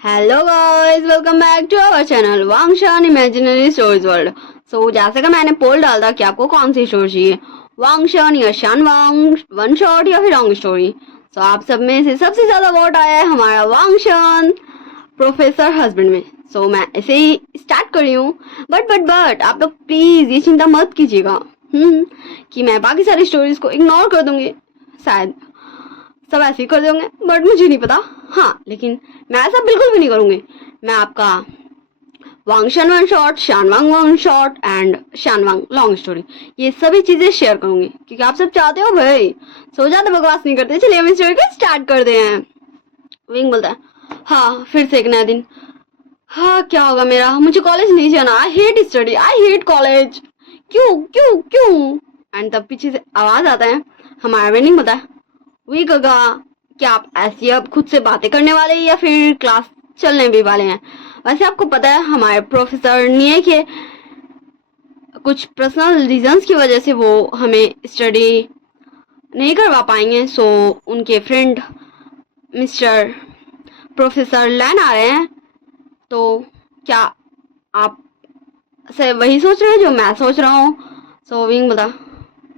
Hello guys, welcome back to our channel Wangshan imaginary stories world. So जैसे कि मैंने पोल डाल था कि आपको कौन सी स्टोरी चाहिए, वांगशान या शानवांग, वन शॉट या फिर लॉन्ग स्टोरी। सो आप सब में से सबसे ज्यादा वोट आया है हमारा वांगशान प्रोफेसर हस्बैंड में। सो मैं ऐसे ही स्टार्ट कर रही हूँ। बट आप लोग प्लीज ये चिंता मत कीजिएगा कि मैं बाकी सारी स्टोरीज को इग्नोर कर दूंगी। शायद सब ऐसे ही कर देंगे, बट मुझे नहीं पता। हाँ, लेकिन मैं ऐसा बिल्कुल भी नहीं करूंगी। मैं आपका Wangshan one shot, Shanwang one shot and Shanwang long story, ये सभी चीजें शेयर करूंगी क्योंकि आप सब चाहते हो भाई। सो ज्यादा बकवास नहीं करते, चलिए हम स्टोरी को स्टार्ट करते हैं। विंग बोलता है, हाँ फिर से एक नया दिन। हाँ क्या होगा मेरा, मुझे कॉलेज नहीं जाना। I hate study, I hate college. क्यों क्यों क्यों? एंड तब पीछे से आवाज आता है, हमारा विनिंग बोलता है, वी गगा, क्या आप ऐसी अब खुद से बातें करने वाले हैं या फिर क्लास चलने भी वाले हैं? वैसे आपको पता है हमारे प्रोफेसर निये के कुछ पर्सनल रीजंस की वजह से वो हमें स्टडी नहीं करवा पाएंगे। सो उनके फ्रेंड मिस्टर प्रोफेसर लैन आ रहे हैं। तो क्या आप से वही सोच रहे हैं जो मैं सोच रहा हूँ? सो विंग बोला,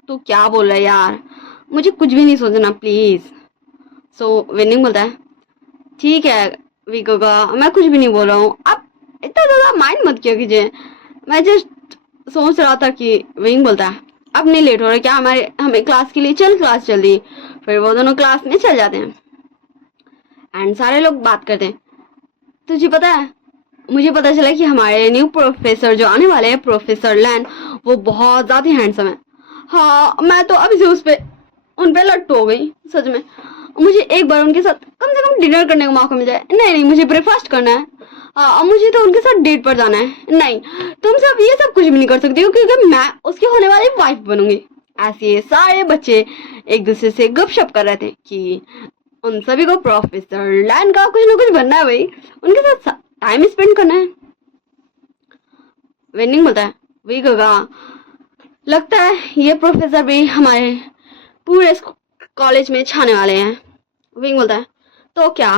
तू क्या बोल रहा है यार, मुझे कुछ भी नहीं सोचना प्लीज। सो विनिंग बोलता है, ठीक है विकोगा, मैं कुछ भी नहीं बोल रहा हूँ, आप इतना ज्यादा माइंड मत किया कीजिए। मैं जस्ट सोच रहा था कि विंग बोलता है, अब नहीं लेट हो रहा क्या, हमें क्लास के लिए चल, क्लास जल्दी। फिर वो दोनों क्लास में चल जाते हैं एंड सारे लोग बात करते हैं। तुझे पता है, मुझे पता चला कि हमारे न्यू प्रोफेसर जो आने वाले हैं, प्रोफेसर लैन, वो बहुत ज्यादा हैंडसम है। हाँ, मैं तो अभी से उन पे लट्टू हो गई सच में। मुझे एक बार उनके साथ कम से कम डिनर करने का मौका मिल जाए। नहीं, मुझे ब्रेकफास्ट करना है। हाँ, मुझे तो उनके साथ डेट पर जाना है। नहीं, तुम सब ये सब कुछ भी नहीं कर सकती हो क्योंकि मैं उसकी होने वाली वाइफ बनूंगी। ऐसे ये सारे बच्चे एक दूसरे से गपशप कर रहे थे कि उन सभी को प्रोफेसर लैन का कुछ ना कुछ बनना है भाई, उनके साथ टाइम स्पेंड करना है। वेनिंग बोलता है, वही गगा, लगता है ये प्रोफेसर भी हमारे पूरे कॉलेज में छाने वाले हैं। विंग बोलता है, तो क्या?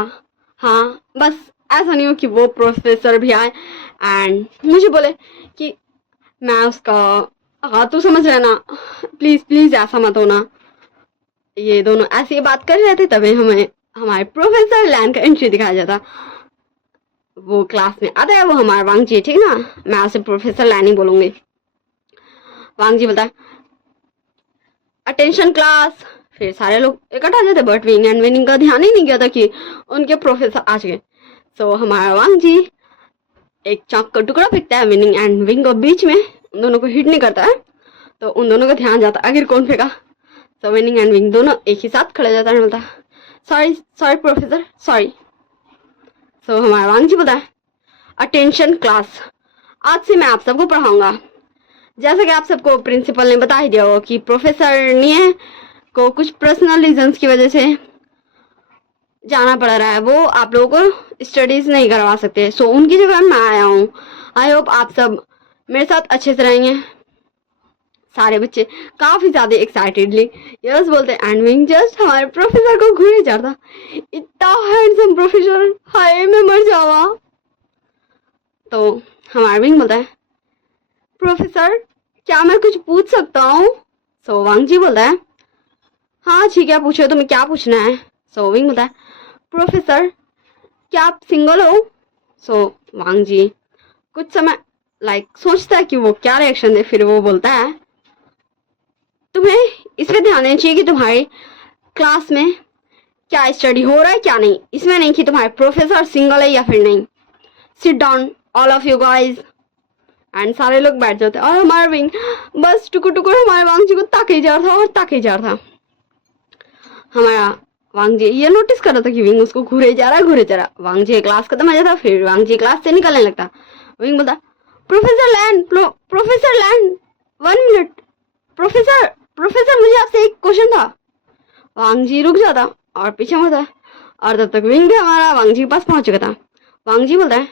हाँ, बस ऐसा नहीं हो कि वो प्रोफेसर भी आए एंड मुझे बोले कि मैं उसका, हाँ तू समझ रहा ना, प्लीज प्लीज ऐसा मत होना। ये दोनों ऐसी ही बात कर रहे थे, तभी हमें हमारे प्रोफेसर लैन का एंट्री दिखाया जाता। वो क्लास में आता है, वो हमारा वांगजी, ठीक ना, मैं उसे प्रोफेसर लैन ही बोलूंगी। वांगजी बोलता है, अटेंशन क्लास। फिर सारे लोग इकट्ठा हो जाते, बट विंग एंड विनिंग का ध्यान ही नहीं किया था कि उनके प्रोफेसर आ चुके। सो हमारा वांग जी एक चाक का टुकड़ा फेंकता है विनिंग एंड विंग के बीच में, उन दोनों को हिट नहीं करता है। तो उन दोनों का ध्यान जाता आखिर कौन फेंका। सो विनिंग एंड विंग दोनों एक ही साथ खड़े जाता है, बोलता सॉरी सॉरी प्रोफेसर सॉरी। सो हमारा वांग जी बोलता है, अटेंशन क्लास, आज से मैं आप सबको पढ़ाऊंगा। जैसा कि आप सबको प्रिंसिपल ने बता ही दिया होगा कि प्रोफेसर निये को कुछ पर्सनल रीजंस की वजह से जाना पड़ रहा है, वो आप लोगों को स्टडीज नहीं करवा सकते। सो उनकी जगह मैं आया हूँ। आई होप आप सब मेरे साथ अच्छे से रहेंगे। सारे बच्चे काफी ज्यादा एक्साइटेडली यस बोलते एंड विंग जस्ट हमारे प्रोफेसर को घूरे जाता। इतना हैंडसम प्रोफेसर, हाय मैं मर जावा। तो हमारा विंग बोलता है, प्रोफेसर क्या मैं कुछ पूछ सकता हूँ? सो वांग जी बोलता है, हाँ ठीक है पूछो, तुम्हें क्या पूछना है? सो विंग बोलता है, प्रोफेसर क्या आप सिंगल हो? सो वांग जी कुछ समय सोचता है कि वो क्या रिएक्शन दे। फिर वो बोलता है, तुम्हें इस पे ध्यान देना चाहिए कि तुम्हारी क्लास में क्या स्टडी हो रहा है क्या नहीं, इसमें नहीं कि तुम्हारे प्रोफेसर सिंगल है या फिर नहीं। Sit down all of you guys. And सारे लोग बैठ जाते और हमारा विंग बस टुकुर टुकुर हमारे वांग जी को ताके जा रहा था और ताके जा रहा था। हमारा वांग जी ये नोटिस कर रहा था कि विंग उसको घूरे जा रहा। वांग जी क्लास खत्म हो जाता, फिर वांग जी क्लास से निकलने लगता। विंग बोलता, professor land 1 minute. Professor professor मुझे आपसे एक क्वेश्चन था। वांग जी रुक जाता और पीछे मुड़ता और तब तक विंग भी हमारा वांग जी के पास पहुंच चुका था। वांग जी बोलता है,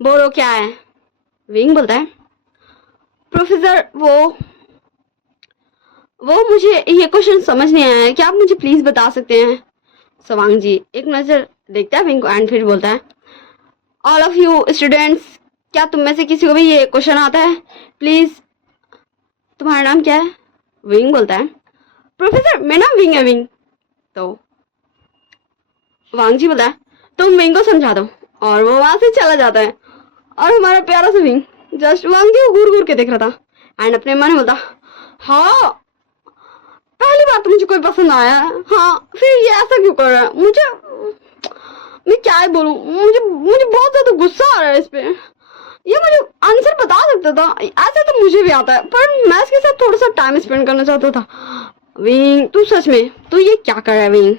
बोलो क्या है? विंग बोलता है, प्रोफेसर वो मुझे ये क्वेश्चन समझ नहीं आया है, क्या आप मुझे प्लीज बता सकते हैं? सो वांग जी एक नजर देखता है विंग को एंड फिर बोलता है, ऑल ऑफ यू स्टूडेंट्स, क्या तुम में से किसी को भी ये क्वेश्चन आता है? प्लीज, तुम्हारा नाम क्या है? विंग बोलता है, प्रोफेसर मेरा नाम विंग है, विंग। तो वांग जी बोलता है, तुम विंग को समझा दो, और वो वहां से चला जाता है। और हमारा प्यारा सा विंग जस्ट वांग जी को घूर घूर के देख रहा था एंड अपने मन में बोलता, हाँ पहली बात तो मुझे कोई पसंद आया है, हाँ फिर ये ऐसा क्यों कर रहा है? मैं क्या ही बोलूं, मुझे बहुत ज्यादा गुस्सा आ रहा है इस पे। ये मुझे आंसर बता सकता था, ऐसे तो मुझे भी आता है, पर मैं इसके साथ थोड़ा सा टाइम स्पेंड करना चाहता था। विंग तू सच में तू ये क्या कर रहा है? विंग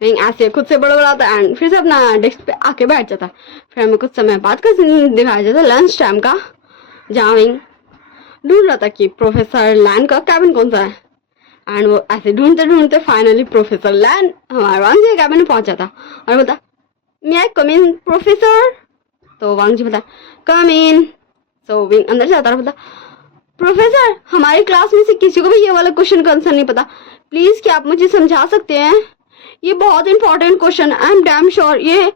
विंग ऐसे खुद से बड़बड़ाता है एंड फिर से अपना डेस्क पे आके बैठ जाता है। फिर हमें कुछ समय बाद का सीन दिखाया जाता है लंच टाइम का, जहाँ विंग ढूंढ रहा था कि प्रोफेसर लैन का कैबिन कौन सा है। एंड वो ऐसे ढूंढते ढूंढते फाइनली प्रोफेसर लैन हमारे वांग जी के कैबिन में पहुंच जाता और बोलता, मे आई कम इन प्रोफेसर? तो वांग जी बोलता, कम इन। सो विंग अंदर जाता और बोलता, प्रोफेसर हमारी क्लास में से किसी को भी ये वाला क्वेश्चन का आंसर नहीं पता, प्लीज क्या आप मुझे समझा सकते हैं? ये बहुत important question, I am damn sure ये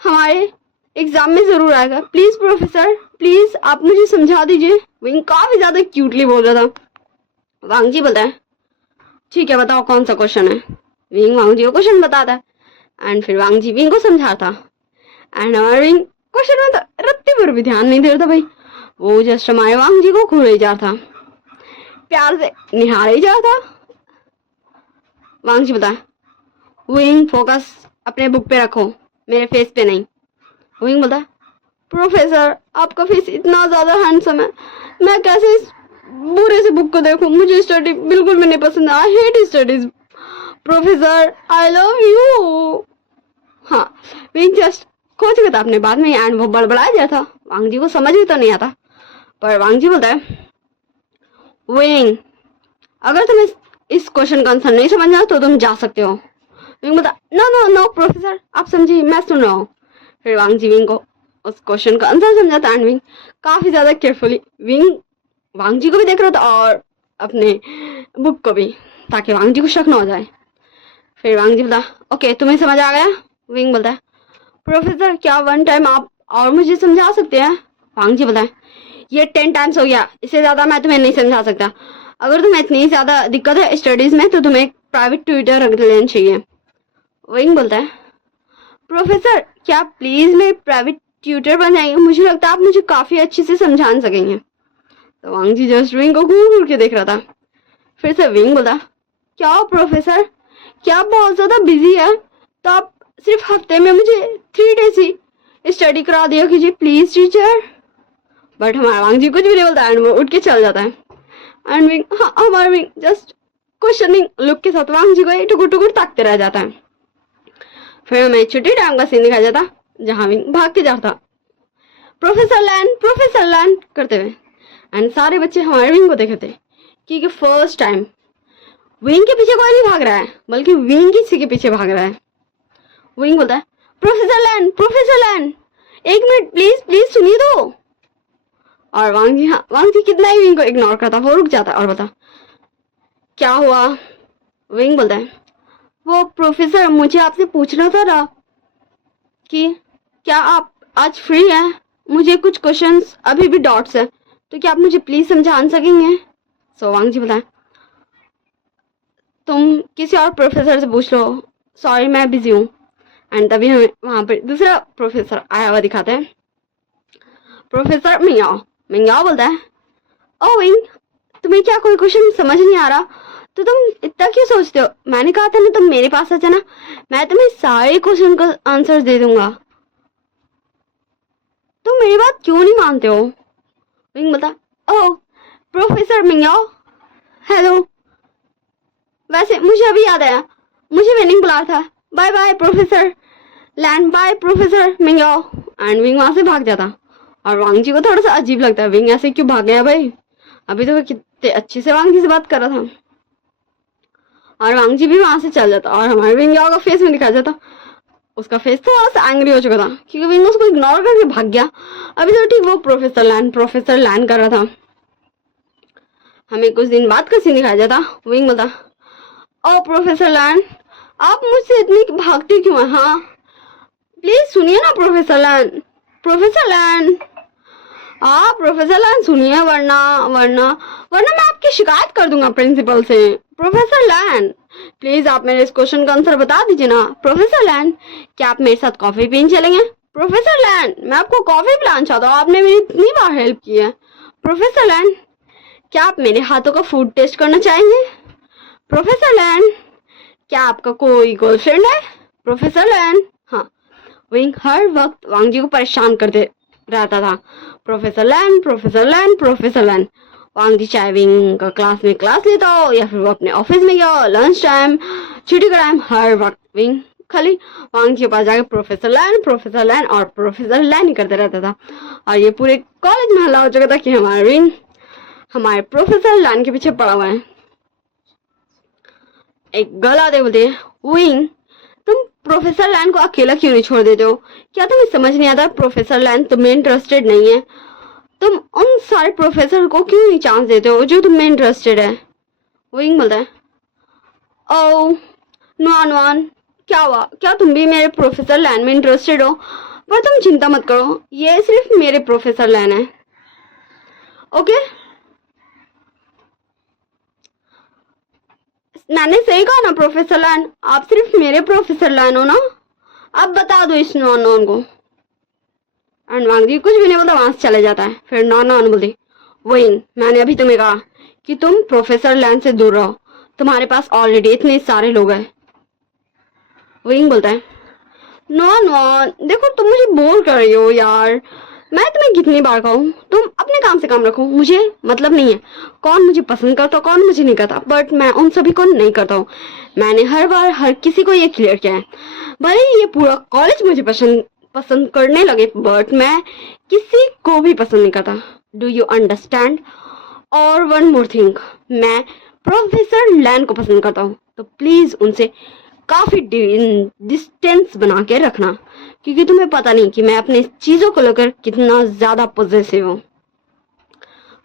हमारे एग्जाम में जरूर आएगा, प्लीज प्रोफेसर प्लीज आप मुझे समझा दीजिए। विंग काफी ज्यादा क्यूटली बोल रहा था। वांग जी बोलता है, ठीक है बताओ कौन सा क्वेश्चन है। विंग वांग जी को क्वेश्चन बताता है एंड फिर वांग जी विंग को समझाता एंड हमारा विंग क्वेश्चन में तो रत्ती पर भी ध्यान नहीं दे रहा था भाई, वो जस्ट हमारे वांग जी को घूर ही जा था, प्यार से निहार ही जा था। वांग जी बताए, विंग फोकस अपने बुक पे रखो, मेरे फेस पे नहीं। विंग बोलता है, प्रोफेसर आपका फेस इतना ज्यादा हैंडसम है, मैं कैसे इस बुरे से बुक को देखूं? मुझे स्टडी बिल्कुल भी नहीं पसंद, I hate studies professor, I love you. हाँ विंग जस्ट खो चुका था अपने बाद में एंड वो बड़बड़ा गया था, वांग जी को समझ भी तो नहीं आता। पर वांग जी बोलता है, विंग अगर तुम्हें इस क्वेश्चन का आंसर नहीं समझना तो तुम जा सकते हो। विंग बोलता, नो नो नो प्रोफेसर आप समझिए मैं सुन रहा हूँ। फिर वांग जी विंग को उस क्वेश्चन का आंसर समझाता एंड विंग काफी ज्यादा केयरफुली विंग वांग जी को भी देख रहा था और अपने बुक को भी, ताकि वांग जी को शक ना हो जाए। फिर वांग जी बोलता, ओके तुम्हें समझ आ गया? विंग बोलता है, प्रोफेसर क्या वन टाइम आप और मुझे समझा सकते हैं? वांग जी बोलता है, ये 10 टाइम्स हो गया, इससे ज्यादा मैं तुम्हें नहीं समझा सकता, अगर तुम्हें इतनी ज्यादा दिक्कत है स्टडीज में तो तुम्हें एक प्राइवेट ट्यूटर रख लेना चाहिए। विंग बोलता है, प्रोफेसर क्या प्लीज मैं प्राइवेट ट्यूटर बन जाएंगे, मुझे लगता है आप मुझे काफी अच्छे से समझा सकेंगे। तो वांग जी जस्ट विंग को घूर घूर के देख रहा था। फिर से विंग बोला, क्या हो प्रोफेसर, क्या आप बहुत ज्यादा बिजी है? तो आप सिर्फ हफ्ते में मुझे 3 डेज ही स्टडी करा दिया कीजिए प्लीज टीचर। बट हमारा वांग जी कुछ भी नहीं बोलता एंड वो उठ के चल जाता है एंड विंग हमारा विंग जस्ट क्वेश्चनिंग लुक के साथ वांग जी को टुकुर टुकुर ताकते रह जाता है। फिर हमें छुट्टी टाइम का सीन दिखाया जाता जहाँ विंग भाग के जाता प्रोफेसर लैंड करते हुए एंड सारे बच्चे हमारे विंग को देखते क्योंकि फर्स्ट टाइम विंग के पीछे कोई नहीं भाग रहा है बल्कि विंग किसी के पीछे भाग रहा है। विंग बोलता है, प्रोफेसर लैंड एक मिनट प्लीज सुनिए तो। और वांग जी कितना ही विंग को इग्नोर करता वो रुक जाता और बता, क्या हुआ? विंग बोलता है, वो प्रोफेसर मुझे आपसे पूछना था ना कि क्या आप आज फ्री हैं? मुझे कुछ क्वेश्चंस अभी भी डाउट्स है, तो क्या आप मुझे प्लीज समझा सकेंगे? सो वांग जी बताए, तुम किसी और प्रोफेसर से पूछ लो, सॉरी मैं बिजी हूँ। एंड तभी हमें वहां पर दूसरा प्रोफेसर आया हुआ दिखाते हैं, प्रोफेसर मिंगाओ बोलता है, ओ विंग तुम्हें क्या कोई क्वेश्चन समझ नहीं आ रहा तो तुम इतना क्यों सोचते हो? मैंने कहा था ना तुम मेरे पास आ जाना, मैं तुम्हें सारे क्वेश्चन का आंसर दे दूंगा। तुम मेरी बात क्यों नहीं मानते हो? विंग बोलता, ओह प्रोफेसर मिंगाओ हेलो, वैसे मुझे अभी याद आया मुझे विनिंग बुला था, bye bye professor Land, bye professor Mingao. And विंग वहां से भाग जाता और वांग जी को थोड़ा सा अजीब लगता है, विंग ऐसे क्यों भाग गया भाई, अभी तो कितने अच्छे से वांग जी से बात कर रहा था। और वांग जी भी वहां से चल जाता और हमारे विंग का फेस में दिखा जाता, उसका फेस थोड़ा सा एंग्री हो चुका था क्योंकि विंग उसको इग्नोर करके भाग गया। अभी तो ठीक वो प्रोफेसर लैंड कर रहा था। हमें कुछ दिन बाद का सीन दिखाया जाता, विंग बोलता, ओ प्रोफेसर लैंड आप मुझसे इतनी भागते क्यों हैं? हाँ प्लीज सुनिए ना प्रोफेसर लैन, प्रोफेसर लैन, प्रोफेसर लैन सुनिए, वरना वरना वरना मैं आपकी शिकायत कर दूंगा प्रिंसिपल से। प्रोफेसर लैन प्लीज आप मेरे इस क्वेश्चन का आंसर बता दीजिए ना। प्रोफेसर लैन क्या आप मेरे साथ कॉफी पीने चलेंगे? प्रोफेसर लैन मैं आपको कॉफी पिलाना चाहता हूँ, आपने मेरी इतनी बार हेल्प की है। प्रोफेसर लैन क्या आप मेरे हाथों का फूड टेस्ट करना चाहेंगे? प्रोफेसर लैन क्या आपका कोई गर्लफ्रेंड है? प्रोफेसर लैन हाँ। विंग हर वक्त वांग जी को परेशान करते रहता था। प्रोफेसर लैन, प्रोफेसर लैन, प्रोफेसर लैन। वांग जी चाहे विंग का क्लास में क्लास लेता हो या फिर वो अपने ऑफिस में गया हो, लंच टाइम, छुट्टी का टाइम, हर वक्त विंग खाली वांग जी के पास जाके प्रोफेसर लैन और प्रोफेसर लैन ही करते रहता था। और ये पूरे कॉलेज में हल्ला हो चुका था कि हमारा विंग हमारे प्रोफेसर लैन के पीछे पड़ा हुआ है। एक गर्ल आते बोलते विंग तुम प्रोफेसर लैन को अकेला क्यों नहीं छोड़ देते हो? क्या तुम्हें समझ नहीं आता प्रोफेसर लैन तुम्हें इंटरेस्टेड नहीं है? तुम उन सारे प्रोफेसर को क्यों नहीं चांस देते हो जो तुम्हें इंटरेस्टेड है? विंग बोलता है ओ नुआन नुआन क्या हुआ, क्या तुम भी मेरे प्रोफेसर लैन में इंटरेस्टेड हो? पर तुम चिंता मत करो, ये सिर्फ मेरे प्रोफेसर लैन है, ओके? मैंने सही कहा ना प्रोफेसर लैन, आप सिर्फ मेरे प्रोफेसर लैन हो ना? अब बता दो इस नॉन नॉन को। एंड वांग जी कुछ भी नहीं बोलता, वहां से चले जाता है। फिर नॉन नॉन बोलती विंग मैंने अभी तुम्हें कहा कि तुम प्रोफेसर लैन से दूर रहो, तुम्हारे पास ऑलरेडी इतने सारे लोग हैं। विंग बोलता है नॉन नॉन देखो तुम मुझे बोर कर रही हो यार, मैं तुम्हें कितनी बार कहूँ तुम अपने काम से काम रखो, मुझे मतलब नहीं है कौन मुझे पसंद करता कौन मुझे नहीं करता, बट मैं उन सभी को नहीं करता हूँ। मैंने हर बार हर किसी को ये क्लियर किया है, भले ही ये पूरा कॉलेज मुझे पसंद करने लगे बट मैं किसी को भी पसंद नहीं करता। Do you understand? और वन मोर थिंग, मैं प्रोफेसर लैन को पसंद करता हूँ, तो प्लीज उनसे काफी डिस्टेंस बना के रखना, क्योंकि तुम्हें पता नहीं कि मैं अपने चीजों को लेकर कितना ज्यादा पॉजिटिव हूँ।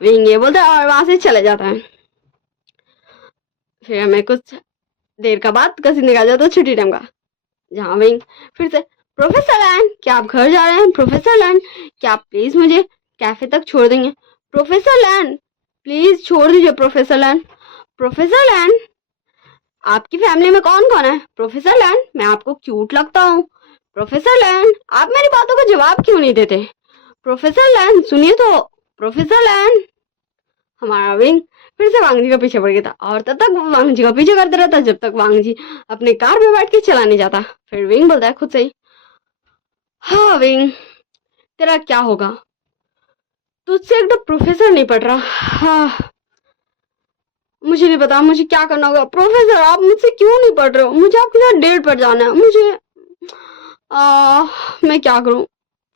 विंग ये बोलता है और वहां से चले जाता है। फिर हमें कुछ देर का बाद का सीन दिखाया जाता है छुट्टी टाइम का, जहाँ विंग फिर से प्रोफेसर लैन क्या आप घर जा रहे हैं? प्रोफेसर लैन क्या आप प्लीज मुझे कैफे तक छोड़ देंगे? प्रोफेसर लैन प्लीज छोड़ दीजिए प्रोफेसर लैन। प्रोफेसर लैन आपकी फैमिली में कौन कौन है? प्रोफेसर लैन मैं आपको क्यूट लगता हूँ। प्रोफेसर लैन आप मेरी बातों का जवाब क्यों नहीं देते? प्रोफेसर लैन सुनिए तो। प्रोफेसर लैन हमारा विंग फिर से वांग जी का पीछे पड़ गया था और तब तक वांग जी का पीछे करते रहता जब तक वांग जी अपने कार में बैठ के चला नहीं जाता। फिर विंग बोलता है खुद से ही हाँ विंग तेरा क्या होगा, तुझसे एक तो प्रोफेसर नहीं पढ़ रहा। हाँ मुझे नहीं पता मुझे क्या करना होगा। प्रोफेसर आप मुझसे क्यों नहीं पढ़ रहे हो? मुझे आपके साथ डेट पर जाना है, मुझे मैं क्या करूं?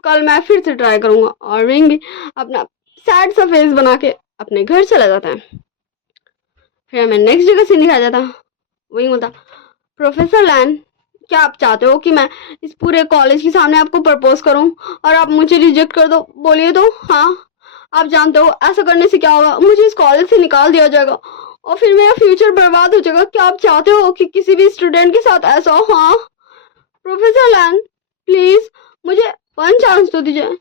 कल मैं फिर से ट्राई करूंगा। और विंग भी अपना सैड सा फेस बना के अपने घर चला जाता है। फिर हमें नेक्स्ट डे का सीन दिखाया जाता। विंग बोलता प्रोफेसर लैन क्या आप चाहते हो कि मैं इस पूरे कॉलेज के सामने आपको प्रपोज करूं और आप मुझे रिजेक्ट कर दो? बोलिए तो। हाँ आप जानते हो ऐसा करने से क्या होगा, मुझे इस कॉलेज से निकाल दिया जाएगा और फिर मेरा फ्यूचर बर्बाद हो जाएगा। क्या आप चाहते हो कि किसी भी स्टूडेंट के साथ ऐसा हो? हाँ प्रोफेसर लैन प्लीज मुझे वन चांस तो दीजिए,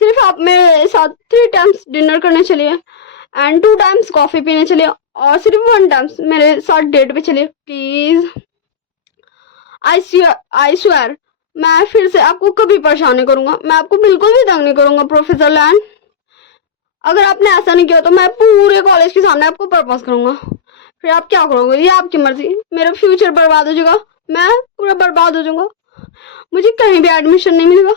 सिर्फ आप मेरे साथ 3 टाइम्स डिनर करने चलिए एंड 2 टाइम्स कॉफी पीने चलिए और सिर्फ 1 टाइम्स मेरे साथ डेट पे चलिए प्लीज। आई स्वेयर मैं फिर से आपको कभी परेशान नहीं करूंगा, मैं आपको बिल्कुल भी तंग नहीं करूंगा प्रोफेसर लैन। अगर आपने ऐसा नहीं किया तो मैं पूरे कॉलेज के सामने आपको प्रपोज करूंगा। फिर आप क्या करोगे ये आपकी मर्जी, मेरा फ्यूचर बर्बाद हो जाएगा, मैं पूरा बर्बाद हो जाऊंगा, मुझे कहीं भी एडमिशन नहीं मिलेगा,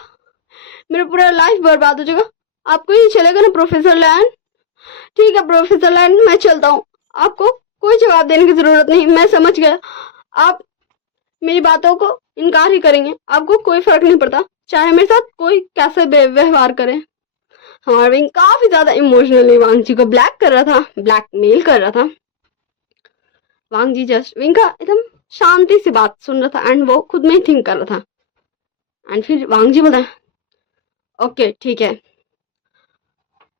मेरा पूरा लाइफ बर्बाद हो जाएगा। आपको ये चलेगा ना प्रोफेसर लैन? ठीक है प्रोफेसर लैन मैं चलता हूँ, आपको कोई जवाब देने की जरूरत नहीं, मैं समझ गया आप मेरी बातों को इनकार ही करेंगे, आपको कोई फर्क नहीं पड़ता चाहे मेरे साथ कोई कैसे व्यवहार करे। हमारा विंग काफी ज्यादा इमोशनली वांग जी को ब्लैकमेल कर रहा था। वांग जी जस्ट विंग का एकदम शांति से बात सुन रहा था एंड वो खुद में ही थिंक कर रहा था। एंड फिर वांग जी बोला ओके ठीक है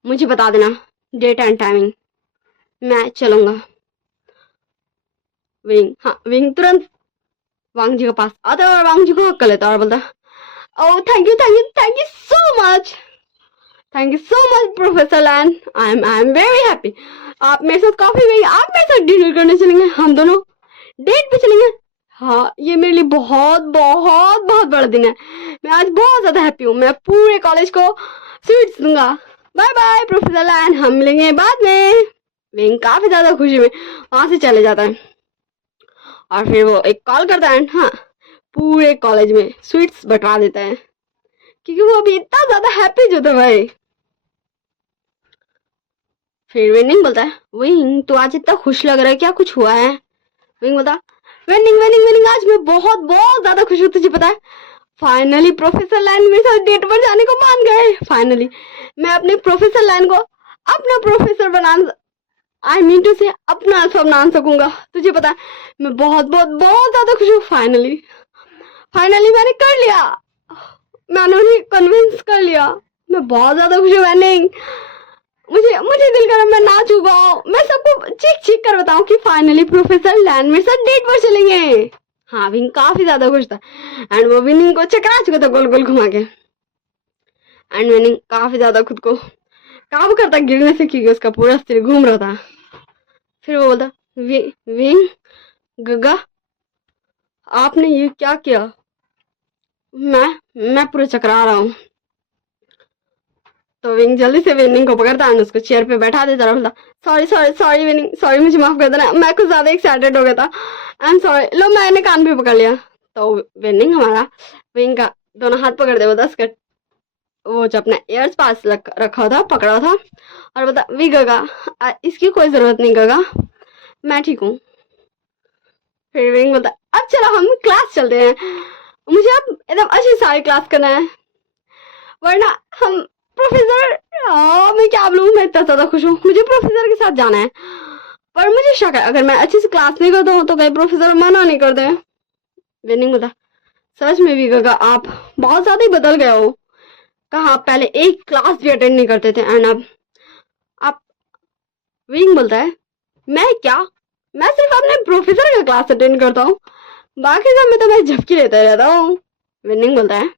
मुझे बता देना डेट एंड टाइमिंग, मैं चलूंगा। विंग तुरंत वांग जी के पास आता है और वांग जी को हक कर लेता है और बोलता Oh, thank you so much. Thank you so much professor Lan. I am very happy. आप मेरे साथ कॉफी में, आप मेरे साथ डिनर करने चलेंगे, हम दोनों डेट पे चलेंगे। हाँ, ये मेरे लिए बहुत बहुत बहुत बड़ा दिन है। मैं आज बहुत ज्यादा हैप्पी हूँ। मैं पूरे कॉलेज को स्वीट्स दूंगा। बाय बाय प्रोफेसर लैन, हम मिलेंगे बाद में। विंग काफी ज्यादा खुशी में वहां से चले जाता है और फिर वो एक कॉल करता है। हाँ, पूरे कॉलेज में स्वीट्स बंटवा देता है क्योंकि वो अभी इतना ज्यादा हैप्पी जो था भाई। फिर विनिंग बोलता है, विंग तू आज इतना खुश लग रहा है, क्या कुछ हुआ है? विंग बोलता, विनिंग विनिंग विनिंग आज मैं बहुत बहुत ज्यादा खुश हूँ, तुझे पता है फाइनली प्रोफेसर लाइन मेरे साथ डेट पर जाने को मान गए। फाइनली मैं अपने प्रोफेसर लाइन को अपना प्रोफेसर बना, आई मीन टू से अपना अल्फा बना सकूंगा। तुझे पता है मैं बहुत बहुत बहुत ज्यादा खुश हूँ। फाइनली फाइनली मैंने कर लिया, मैंने उन्हें कन्विंस कर लिया। मैं बहुत ज्यादा खुश हूँ विनिंग। मुझे मुझे दिल कर मैं नाचू गाऊं, मैं सबको चीख चीख कर बताऊं कि फाइनली प्रोफेसर लैन मेरे साथ डेट पर चलेंगे। हाँ, विंग काफी ज्यादा खुश था एंड वो विनिंग को चकरा चुका था गोल गोल घुमा के। एंड विनिंग काफी ज्यादा खुद को काबू करता गिरने से क्योंकि उसका पूरा शरीर घूम रहा था। फिर वो बोलता, विंग गगा आपने ये क्या किया? मैं पूरा चकरा रहा हूँ। तो विंग जल्दी से विनिंग को पकड़ता है, उसको चेयर पे बैठा देता है। बोलता, sorry sorry sorry winning, sorry मुझे माफ कर देना, मैं कुछ ज्यादा एक्साइटेड हो गया था, आई एम सॉरी। लो मैंने कान भी पकड़ लिया। तो विनिंग हमारा विंग का दोनों हाथ पकड़ दे, बोलता उसका वो जो अपना एयर्स पास रखा था पकड़ा था और बता, वी गगा इसकी कोई जरूरत नहीं गगा, मैं ठीक हूँ। फिर विंग बोलता, अब चलो हम क्लास चलते हैं, मुझे अब एकदम अच्छी सारी क्लास करना है वरना हम प्रोफेसर। मैं क्या बोलूँ, मैं इतना ज्यादा खुश हूँ, मुझे प्रोफेसर के साथ जाना है। पर मुझे शक है अगर मैं अच्छे से क्लास नहीं करता हूँ तो कहीं प्रोफेसर मना नहीं कर दे। विनिंग बता, सच में भी गगा आप बहुत ज्यादा ही बदल गए हो। कहा आप पहले एक क्लास भी अटेंड नहीं करते थे एंड अब आप। विंग बोलता है, मैं क्या, मैं सिर्फ अपने प्रोफेसर का क्लास अटेंड करता हूँ, बाकी सब में तो मैं झपकी लेता रहता हूँ। विनिंग बोलता है,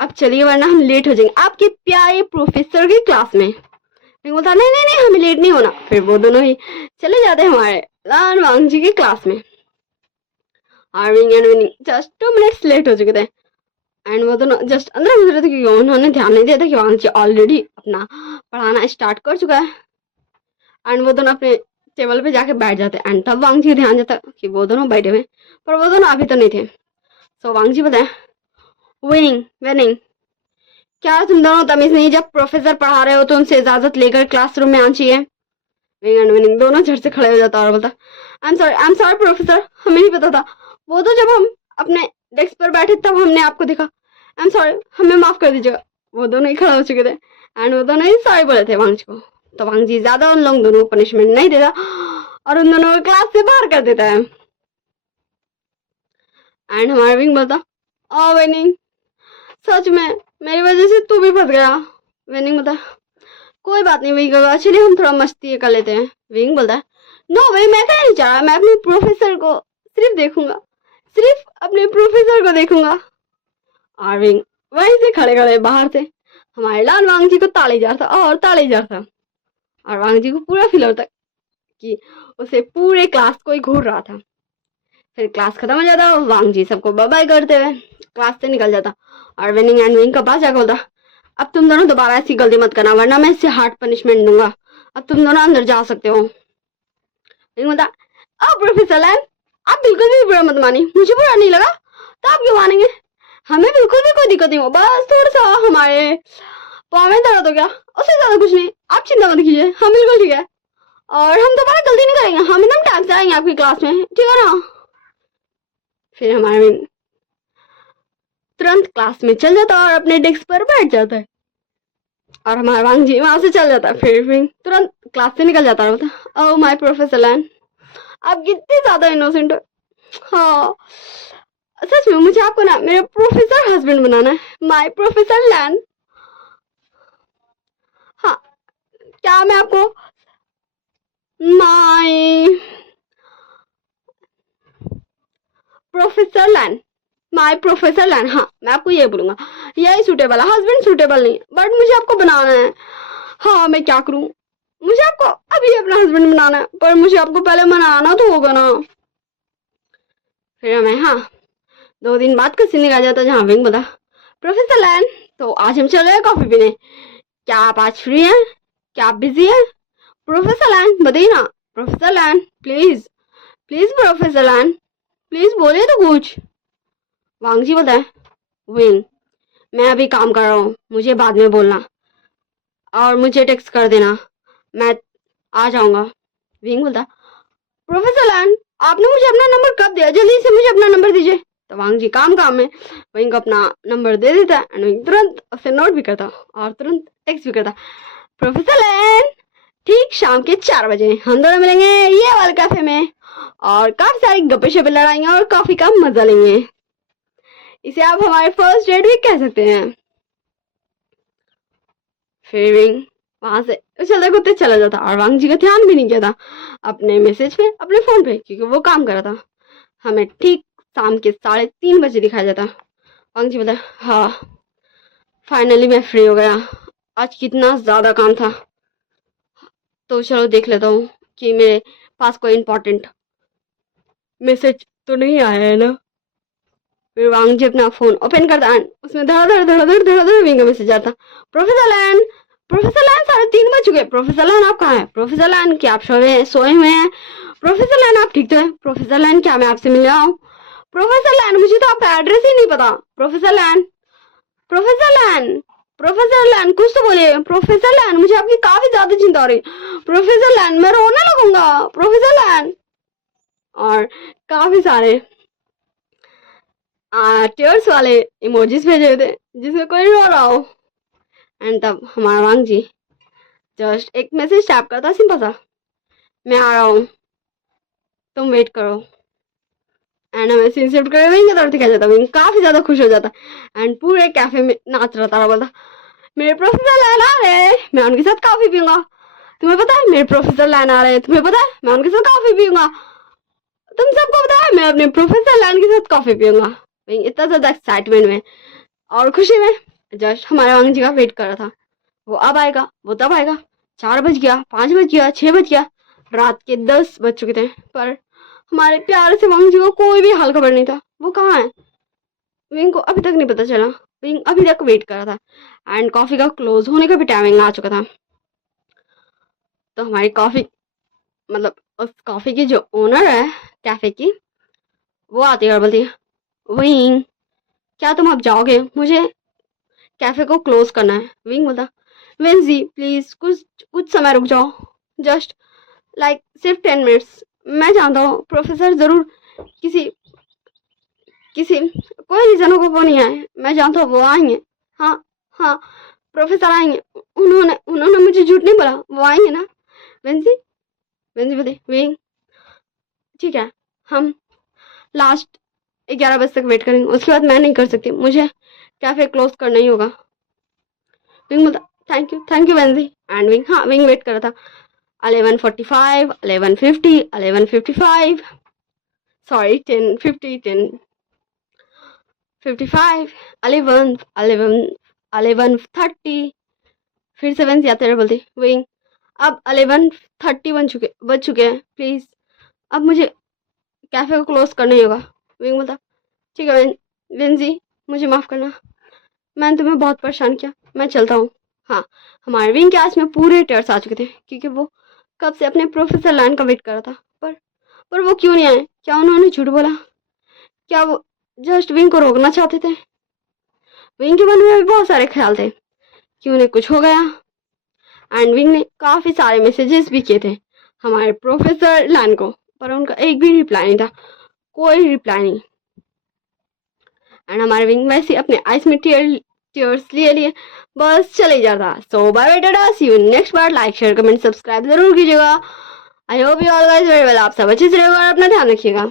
अब चलिए वरना हम लेट हो जाएंगे आपके प्यारे प्रोफेसर की क्लास में। विंग बोलता, नहीं नहीं नहीं हमें लेट नहीं होना। फिर वो दोनों ही चले जाते हैं हमारे लान वांग जी की क्लास में। और Wing and Winning just 2 minutes late हो चुके थे एंड वो दोनों जस्ट अंदर गुजरे थे क्योंकि उन्होंने ध्यान नहीं दिया था कि वांग जी ऑलरेडी अपना पढ़ाना स्टार्ट कर चुका है। एंड वो दोनों अपने टेबल पे जाके बैठ जाते एंड तब वांग जी ध्यान जाता कि वो दोनों बैठे हुए, पर वो दोनों अभी तो नहीं थे। सो वांग जी बताए, विनिंग विनिंग क्या तुम दोनों तमीज नहीं, जब प्रोफेसर पढ़ा रहे हो तो उनसे इजाजत लेकर क्लासरूम में आना चाहिए। विंग एंड विनिंग दोनों झट से खड़े हो जाता और बोलता, आई एम सॉरी प्रोफेसर, हमें नहीं पता था, वो तो जब हम अपने डेस्क पर बैठे तब हमने आपको देखा, आई एम सॉरी हमें माफ कर दीजिएगा। वो दोनों ही खड़े हो चुके थे एंड वो दोनों ही सॉरी बोले थे वांग जी को। तो वांग जी ज्यादा उन लोग दोनों को पनिशमेंट नहीं देता और उन दोनों को क्लास से बाहर कर देता है। एंड हमारा विंग बोलता, ओ विनिंग सच में मेरी वजह से तू भी फंस गया। विनिंग बोलता, कोई बात नहीं विंग गगा, चलिए हम थोड़ा मस्ती कर लेते हैं। विंग बोलता है, नो भाई मैं ऐसा नहीं चाह रहा, मैं अपने प्रोफेसर को सिर्फ देखूंगा, सिर्फ अपने प्रोफेसर को देखूंगा। और विंग वहीं से खड़े खड़े बाहर से हमारे लाल वांग जी को ताले जा रहा था और ताले जा रहा था और वांग जी को पूरा फील होता कि उसे पूरे क्लास को ही घूर रहा था। फिर क्लास खत्म हो जाता और वांग जी सबको बाय बाय करते हुए क्लास से निकल जाता और विनिंग एंड विंग का पास जाकर बोलता, अब तुम दोनों दोबारा ऐसी गलती मत करना वरना मैं इससे हार्ड पनिशमेंट दूंगा, अब तुम दोनों अंदर जा सकते हो। विंग बोलता, अब प्रोफेसर लैन आप बिल्कुल भी बुरा मत मानिए, मुझे बुरा नहीं लगा तो आप क्यों मानेंगे, हमें बिल्कुल भी कोई दिक्कत नहीं हो, बस थोड़ा सा हमारे पाँव में दर्द हो गया, उससे ज्यादा कुछ नहीं, आप चिंता मत कीजिए, हम बिल्कुल ठीक है और हम दोबारा गलती नहीं करेंगे, हम एकदम टाइम से आएंगे आपकी क्लास में, ठीक है ना। फिर हमारा विंग तुरंत क्लास में चल जाता और अपने डेस्क पर बैठ जाता है और हमारा वांग जी वहां से चल जाता है। फिर विंग तुरंत क्लास से निकल जाता है, बोलता, ओह माय प्रोफेसर लैन आप कितने ज्यादा इनोसेंट हो। हाँ सच में मुझे आपको ना मेरे प्रोफेसर हस्बैंड बनाना है, माय प्रोफेसर लैन। हाँ क्या मैं आपको my professor Lan my professor Lan, हाँ मैं आपको ये बोलूंगा, यही सूटेबल है, हस्बैंड सूटेबल नहीं, बट मुझे आपको बनाना है। हाँ मैं क्या करूं, मुझे आपको अभी अपना हस्बैंड बनाना है, पर मुझे आपको पहले मनाना तो होगा ना। फिर मैं, हाँ 2 दिन बाद का सीन आ जाता जहाँ विंग बोला, प्रोफेसर लैन तो आज हम चल रहे हैं कॉफी पीने, क्या आप आज फ्री हैं, क्या आप बिजी हैं? प्रोफेसर लैन बताइए ना, professor Lan please please professor Lan please बोलिए तो कुछ। वांग जी बताए, विंग मैं अभी काम कर रहा हूँ, मुझे बाद में बोलना और मुझे टेक्स्ट कर देना, मैं आ जाऊंगा। विंग बोलता, प्रोफेसर लैन आपने मुझे अपना नंबर कब दिया, जल्दी से मुझे अपना नंबर दीजिए। तो वांग जी काम काम में विंग को अपना नंबर दे देता है, विंग तुरंत उसे नोट भी करता और तुरंत टेक्स्ट भी करता, प्रोफेसर लैन ठीक शाम के 4 बजे हम दोनों मिलेंगे ये वाले कैफे में और काफी सारी गप्पे शप्पे लड़ाएंगे और कॉफी का मजा लेंगे। इसे आप हमारे फर्स्ट डेट भी कह सकते हैं। फिर विंग वहां से चलते कूदते चला जाता और वांग जी का ध्यान भी नहीं किया था अपने मैसेज पे, अपने फोन पे, क्योंकि वो काम कर रहा था। हमें ठीक शाम के 3:30 दिखाया जाता। वांग जी बोला, हाँ फाइनली मैं फ्री हो गया, आज कितना ज्यादा काम था, तो चलो देख लेता हूँ कि मेरे पास कोई इम्पोर्टेंट मैसेज तो नहीं आया है ना। फिर वांग जी अपना फोन ओपन करता है, उसमें धड़ाधड़ विंग का मैसेज आता, प्रोफेसर लैन 3:30 बज चुके, प्रोफेसर लैन आप कहाँ हैं, प्रोफेसर लैन क्या आप सोए हुए हैं, प्रोफेसर लैन आप ठीक तो है, प्रोफेसर लैन क्या मैं आपसे मिलने आऊँ, प्रोफेसर लैन मुझे तो आपका एड्रेस ही नहीं पता, प्रोफेसर लैन कुछ तो बोलिए, प्रोफेसर लैन मुझे आपकी काफी ज्यादा चिंता हो रही, प्रोफेसर लैन मैं रोने लगूंगा, प्रोफेसर लैन, और काफी सारे टीयर्स वाले इमोजीज भेजे हुए थे जिसमें कोई रो रहा हो। एंड तब हमारा वांग जी जस्ट एक मैसेज टाइप करता सिंपल सा, मैं आ रहा हूँ तुम वेट करो, एंड हमें सीन शिफ्ट करे विंग की तरफ दिखाया जाता, विंग काफी ज्यादा खुश हो जाता एंड पूरे कैफे में नाच रहा था, बोलता मेरे प्रोफेसर लैन आ रहे हैं, मैं उनके साथ कॉफी पीऊंगा, तुम्हें पता है मेरे प्रोफेसर लैन आ रहे हैं, तुम्हें पता है मैं उनके साथ कॉफी पीऊंगा, तुम सबको पता है मैं अपने प्रोफेसर लैन के साथ कॉफी पीऊंगा। विंग इतना ज्यादा एक्साइटमेंट में और खुशी में जस्ट हमारे वांग जी का वेट कर रहा था, वो अब आएगा, वो तब आएगा। 4 बज गया, 5 बज गया, 6 बज गया, रात के 10 बज चुके थे, पर हमारे प्यारे से वांग जी को कोई भी हाल खबर नहीं था, वो कहाँ है विंग को अभी तक नहीं पता चला। विंग अभी तक वेट कर रहा था एंड कॉफी का क्लोज होने का भी टाइमिंग आ चुका था। तो हमारी कॉफी मतलब उस कॉफी की जो ओनर है कैफे की, वो आती है और बोलती है, विंग क्या तुम अब जाओगे, मुझे कैफे को क्लोज करना है। विंग बोलता, विंजी प्लीज कुछ समय रुक जाओ, जस्ट लाइक सिर्फ 10 मिनट्स, मैं जानता हूँ प्रोफेसर जरूर किसी कोई रीजन होगा वो नहीं आए, मैं जानता हूँ वो आएंगे, हाँ हाँ प्रोफेसर आएंगे, उन्होंने मुझे झूठ नहीं बोला, वो आएंगे ना। वेंजी बोले, विंग ठीक है हम लास्ट 11 बजे तक वेट करेंगे, उसके बाद मैं नहीं कर सकती, मुझे कैफे क्लोज करना ही होगा। विंग बोलता, thank you Venzy, and wing, हाँ विंग वेट कर रहा था। 11:45, 11:50, 11:55, सॉरी 10:50, 10:55, 11:30, फिर से वेंजी आते रहे, बोलती विंग अब 11:30 बज चुके हैं, प्लीज अब मुझे कैफे को क्लोज करना ही होगा। विंग बोलता, ठीक है वेंजी मुझे माफ करना, मैंने तुम्हें बहुत परेशान किया, मैं चलता हूँ। हाँ हमारे विंग के आज में पूरे टीयर्स आ चुके थे क्योंकि वो कब से अपने प्रोफेसर लैन का वेट कर रहा था, पर वो क्यों नहीं आए, क्या उन्होंने झूठ बोला, क्या वो जस्ट विंग को रोकना चाहते थे। विंग के मन में भी बहुत सारे ख्याल थे कि उन्हें कुछ हो गया, एंड विंग ने काफी सारे मैसेजेस भी किए थे हमारे प्रोफेसर लैन को, पर उनका एक भी रिप्लाई नहीं था, कोई रिप्लाई नहीं। एंड हमारे विंग वैसे अपने आइस में टीयर्स लिए बस चले जाता। So bye bye tata, see you next बार, लाइक शेयर कमेंट सब्सक्राइब जरूर कीजिएगा। I hope you all guys very well, आप सब अच्छे से रहिएगा और अपना ध्यान रखिएगा।